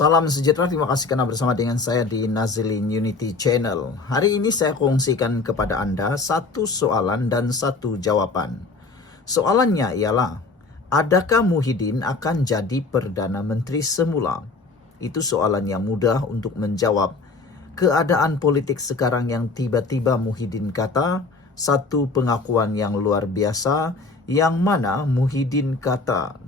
Salam sejahtera, terima kasih karena bersama dengan saya di Nazilin Unity Channel. Hari ini saya kongsikan kepada Anda satu soalan dan satu jawaban. Soalannya ialah, adakah Muhyiddin akan jadi Perdana Menteri semula? Itu soalan yang mudah untuk menjawab keadaan politik sekarang yang tiba-tiba Muhyiddin kata satu pengakuan yang luar biasa, yang mana Muhyiddin kata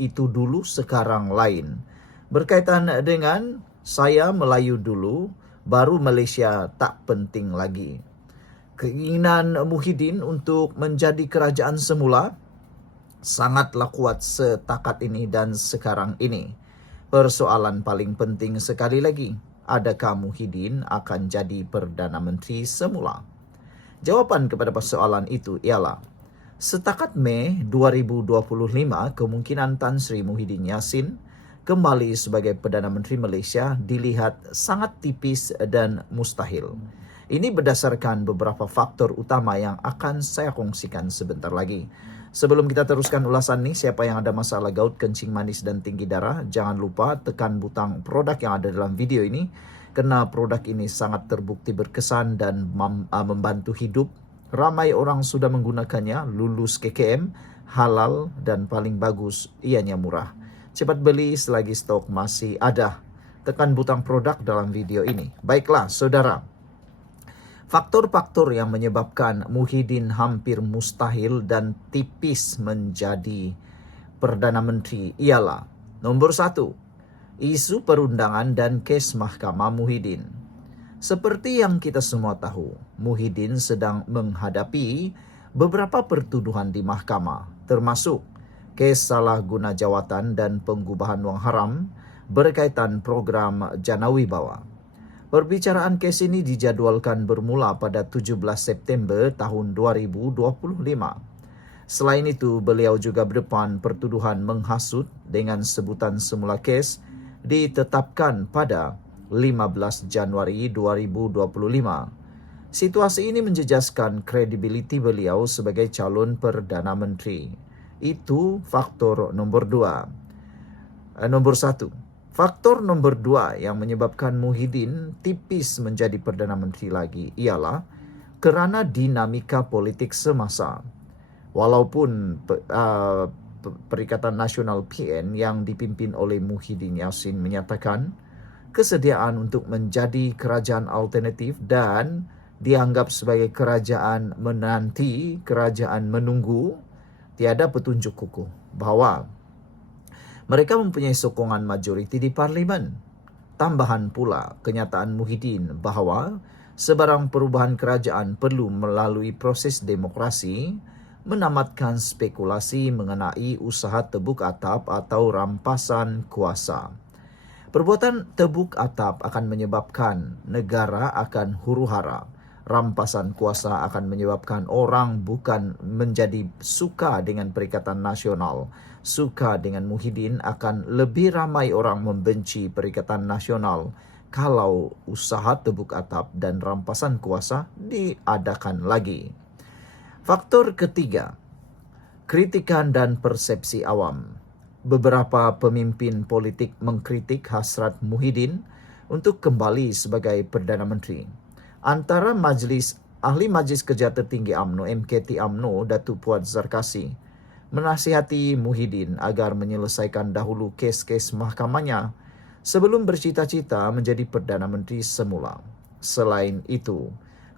itu dulu sekarang lain. Berkaitan dengan saya Melayu dulu, baru Malaysia tak penting lagi. Keinginan Muhyiddin untuk menjadi kerajaan semula sangatlah kuat setakat ini dan sekarang ini. Persoalan paling penting sekali lagi, adakah Muhyiddin akan jadi Perdana Menteri semula? Jawapan kepada persoalan itu ialah, setakat Mei 2025, kemungkinan Tan Sri Muhyiddin Yassin kembali sebagai Perdana Menteri Malaysia dilihat sangat tipis dan mustahil. Ini berdasarkan beberapa faktor utama yang akan saya kongsikan sebentar lagi. Sebelum kita teruskan ulasan ini, siapa yang ada masalah gout, kencing manis dan tinggi darah, jangan lupa tekan butang produk yang ada dalam video ini, karena produk ini sangat terbukti berkesan dan membantu hidup. Ramai orang sudah menggunakannya, lulus KKM, halal dan paling bagus, ianya murah. Cepat beli selagi stok masih ada. Tekan butang produk dalam video ini. Baiklah, saudara. Faktor-faktor yang menyebabkan Muhyiddin hampir mustahil dan tipis menjadi Perdana Menteri ialah, nomor 1, isu perundangan dan kes Mahkamah Muhyiddin. Seperti yang kita semua tahu, Muhyiddin sedang menghadapi beberapa pertuduhan di mahkamah, termasuk kes salah guna jawatan dan penggubahan wang haram berkaitan program Janawibawa. Perbicaraan kes ini dijadwalkan bermula pada 17 September tahun 2025. Selain itu, beliau juga berdepan pertuduhan menghasut dengan sebutan semula kes ditetapkan pada 15 Januari 2025. Situasi ini menjejaskan kredibiliti beliau sebagai calon Perdana Menteri. Itu faktor nomor 2. Nomor 1. Faktor nomor 2 yang menyebabkan Muhyiddin tipis menjadi Perdana Menteri lagi ialah kerana dinamika politik semasa. Walaupun Perikatan Nasional PN yang dipimpin oleh Muhyiddin Yassin menyatakan kesediaan untuk menjadi kerajaan alternatif dan dianggap sebagai kerajaan menanti, kerajaan menunggu, tiada petunjuk kukuh bahawa mereka mempunyai sokongan majoriti di parlimen. Tambahan pula kenyataan Muhyiddin bahawa sebarang perubahan kerajaan perlu melalui proses demokrasi menamatkan spekulasi mengenai usaha tebuk atap atau rampasan kuasa. Perbuatan tebuk atap akan menyebabkan negara akan huru-hara. Rampasan kuasa akan menyebabkan orang bukan menjadi suka dengan Perikatan Nasional, suka dengan Muhyiddin. Akan lebih ramai orang membenci Perikatan Nasional kalau usaha tebuk atap dan rampasan kuasa diadakan lagi. Faktor ketiga, kritikan dan persepsi awam. Beberapa pemimpin politik mengkritik hasrat Muhyiddin untuk kembali sebagai Perdana Menteri. Antara Ahli Majlis Kerja Tertinggi UMNO, MKT UMNO, Datuk Puat Zarkasi, menasihati Muhyiddin agar menyelesaikan dahulu kes-kes mahkamahnya sebelum bercita-cita menjadi Perdana Menteri semula. Selain itu,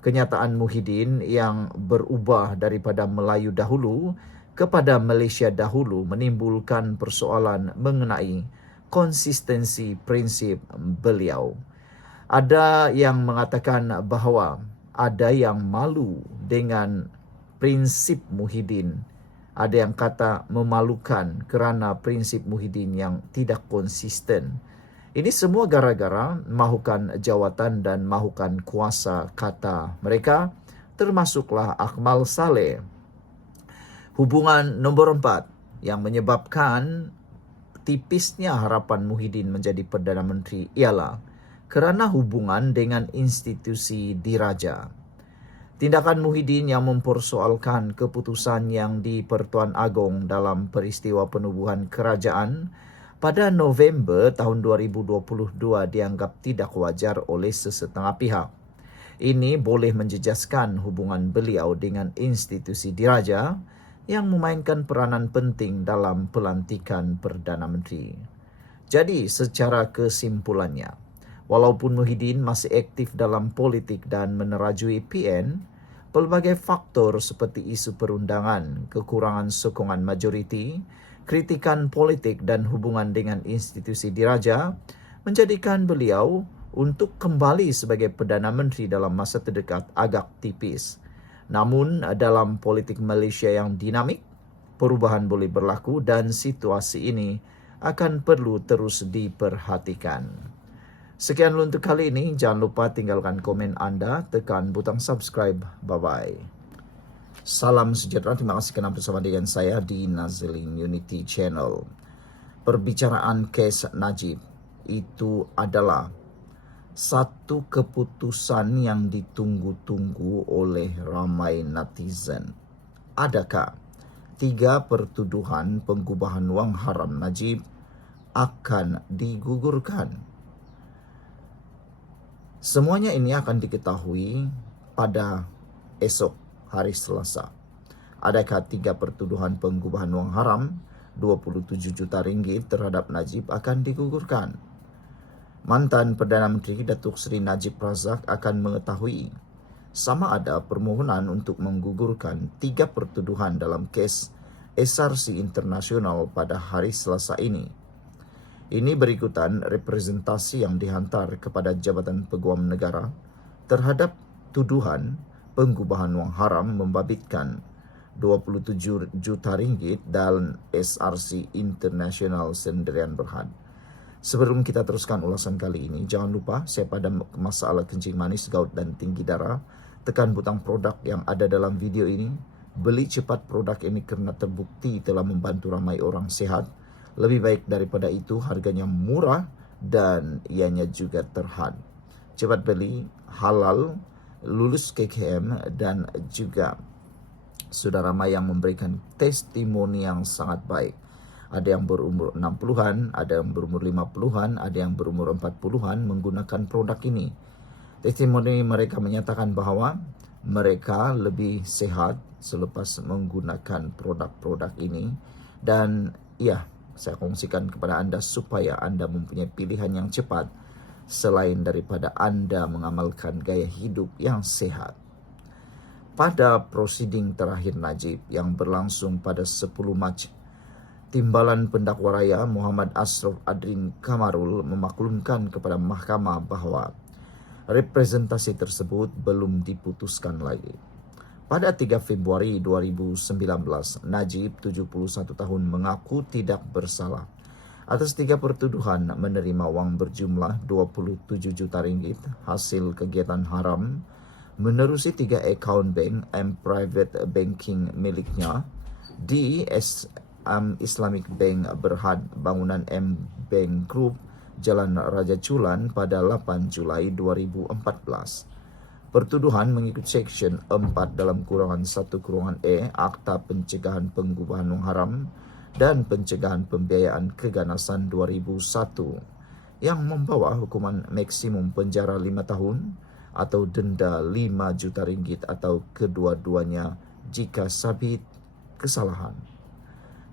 kenyataan Muhyiddin yang berubah daripada Melayu dahulu kepada Malaysia dahulu menimbulkan persoalan mengenai konsistensi prinsip beliau. Ada yang mengatakan bahawa ada yang malu dengan prinsip Muhyiddin. Ada yang kata memalukan kerana prinsip Muhyiddin yang tidak konsisten. Ini semua gara-gara mahukan jawatan dan mahukan kuasa kata mereka, termasuklah Akmal Saleh. Hubungan nomor 4 yang menyebabkan tipisnya harapan Muhyiddin menjadi Perdana Menteri ialah kerana hubungan dengan institusi diraja. Tindakan Muhyiddin yang mempersoalkan keputusan yang di Pertuan Agong dalam peristiwa penubuhan kerajaan pada November tahun 2022 dianggap tidak wajar oleh sesetengah pihak. Ini boleh menjejaskan hubungan beliau dengan institusi diraja yang memainkan peranan penting dalam pelantikan Perdana Menteri. Jadi secara kesimpulannya, walaupun Muhyiddin masih aktif dalam politik dan menerajui PN, pelbagai faktor seperti isu perundangan, kekurangan sokongan majoriti, kritikan politik dan hubungan dengan institusi diraja menjadikan beliau untuk kembali sebagai Perdana Menteri dalam masa terdekat agak tipis. Namun dalam politik Malaysia yang dinamik, perubahan boleh berlaku dan situasi ini akan perlu terus diperhatikan. Sekian untuk kali ini. Jangan lupa tinggalkan komen anda, tekan butang subscribe. Bye-bye. Salam sejahtera, terima kasih kerana bersama dengan saya di Nazlin Unity Channel. Perbicaraan kes Najib itu adalah satu keputusan yang ditunggu-tunggu oleh ramai netizen. Adakah 3 pertuduhan pengubahan wang haram Najib akan digugurkan? Semuanya ini akan diketahui pada esok hari Selasa. Adakah 3 pertuduhan pengubahan wang haram 27 juta ringgit terhadap Najib akan digugurkan? Mantan Perdana Menteri Datuk Seri Najib Razak akan mengetahui sama ada permohonan untuk menggugurkan 3 pertuduhan dalam kes SRC Internasional pada hari Selasa ini. Ini berikutan representasi yang dihantar kepada Jabatan Peguam Negara terhadap tuduhan pengubahan wang haram membabitkan 27 juta ringgit dan SRC Internasional Sendirian Berhad. Sebelum kita teruskan ulasan kali ini, jangan lupa siapa ada masalah kencing manis, gout dan tinggi darah, tekan butang produk yang ada dalam video ini. Beli cepat produk ini kerana terbukti telah membantu ramai orang sehat. Lebih baik daripada itu, harganya murah dan ianya juga terhad. Cepat beli, halal, lulus KKM dan juga sudah ramai yang memberikan testimoni yang sangat baik. Ada yang berumur 60-an, ada yang berumur 50-an, ada yang berumur 40-an menggunakan produk ini. Testimoni mereka menyatakan bahawa mereka lebih sehat selepas menggunakan produk-produk ini. Dan ya, saya kongsikan kepada anda supaya anda mempunyai pilihan yang cepat selain daripada anda mengamalkan gaya hidup yang sehat. Pada prosiding terakhir Najib yang berlangsung pada 10 Mac, Timbalan Pendakwa Raya Muhammad Ashraf Adrin Kamarul memaklumkan kepada mahkamah bahawa representasi tersebut belum diputuskan lagi. Pada 3 Februari 2019, Najib 71 tahun mengaku tidak bersalah atas 3 pertuduhan menerima wang berjumlah 27 juta ringgit hasil kegiatan haram menerusi 3 akaun bank and private banking miliknya di Islamic Bank Berhad Bangunan M Bank Group Jalan Raja Chulan pada 8 Julai 2014. Pertuduhan mengikut Seksyen 4 dalam kurangan 1-E Akta Pencegahan Pengubahan Wang Haram dan Pencegahan Pembiayaan Keganasan 2001 yang membawa hukuman maksimum penjara 5 tahun atau denda 5 juta ringgit atau kedua-duanya jika sabit kesalahan.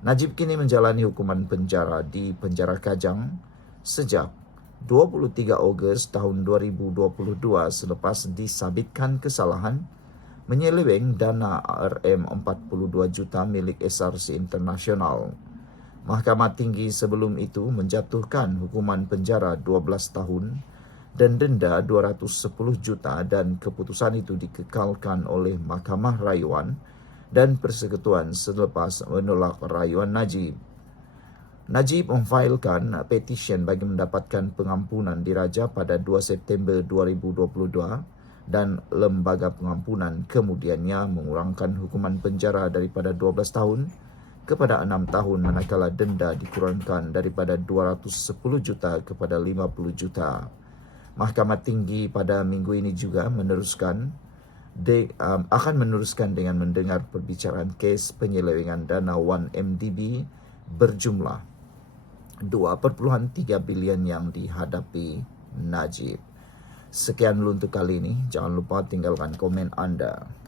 Najib kini menjalani hukuman penjara di Penjara Kajang sejak 23 Ogos tahun 2022 selepas disabitkan kesalahan menyeleweng dana RM42 juta milik SRC Internasional. Mahkamah Tinggi sebelum itu menjatuhkan hukuman penjara 12 tahun dan denda 210 juta dan keputusan itu dikekalkan oleh Mahkamah Rayuan dan Persekutuan selepas menolak rayuan Najib. Najib memfailkan petisyen bagi mendapatkan pengampunan diraja pada 2 September 2022 dan Lembaga Pengampunan kemudiannya mengurangkan hukuman penjara daripada 12 tahun kepada 6 tahun manakala denda dikurangkan daripada 210 juta kepada 50 juta. Mahkamah Tinggi pada minggu ini juga akan meneruskan dengan mendengar perbicaraan kes penyelewengan dana 1MDB berjumlah 2,3 bilion yang dihadapi Najib. Sekian dulu untuk kali ini. Jangan lupa tinggalkan komen Anda.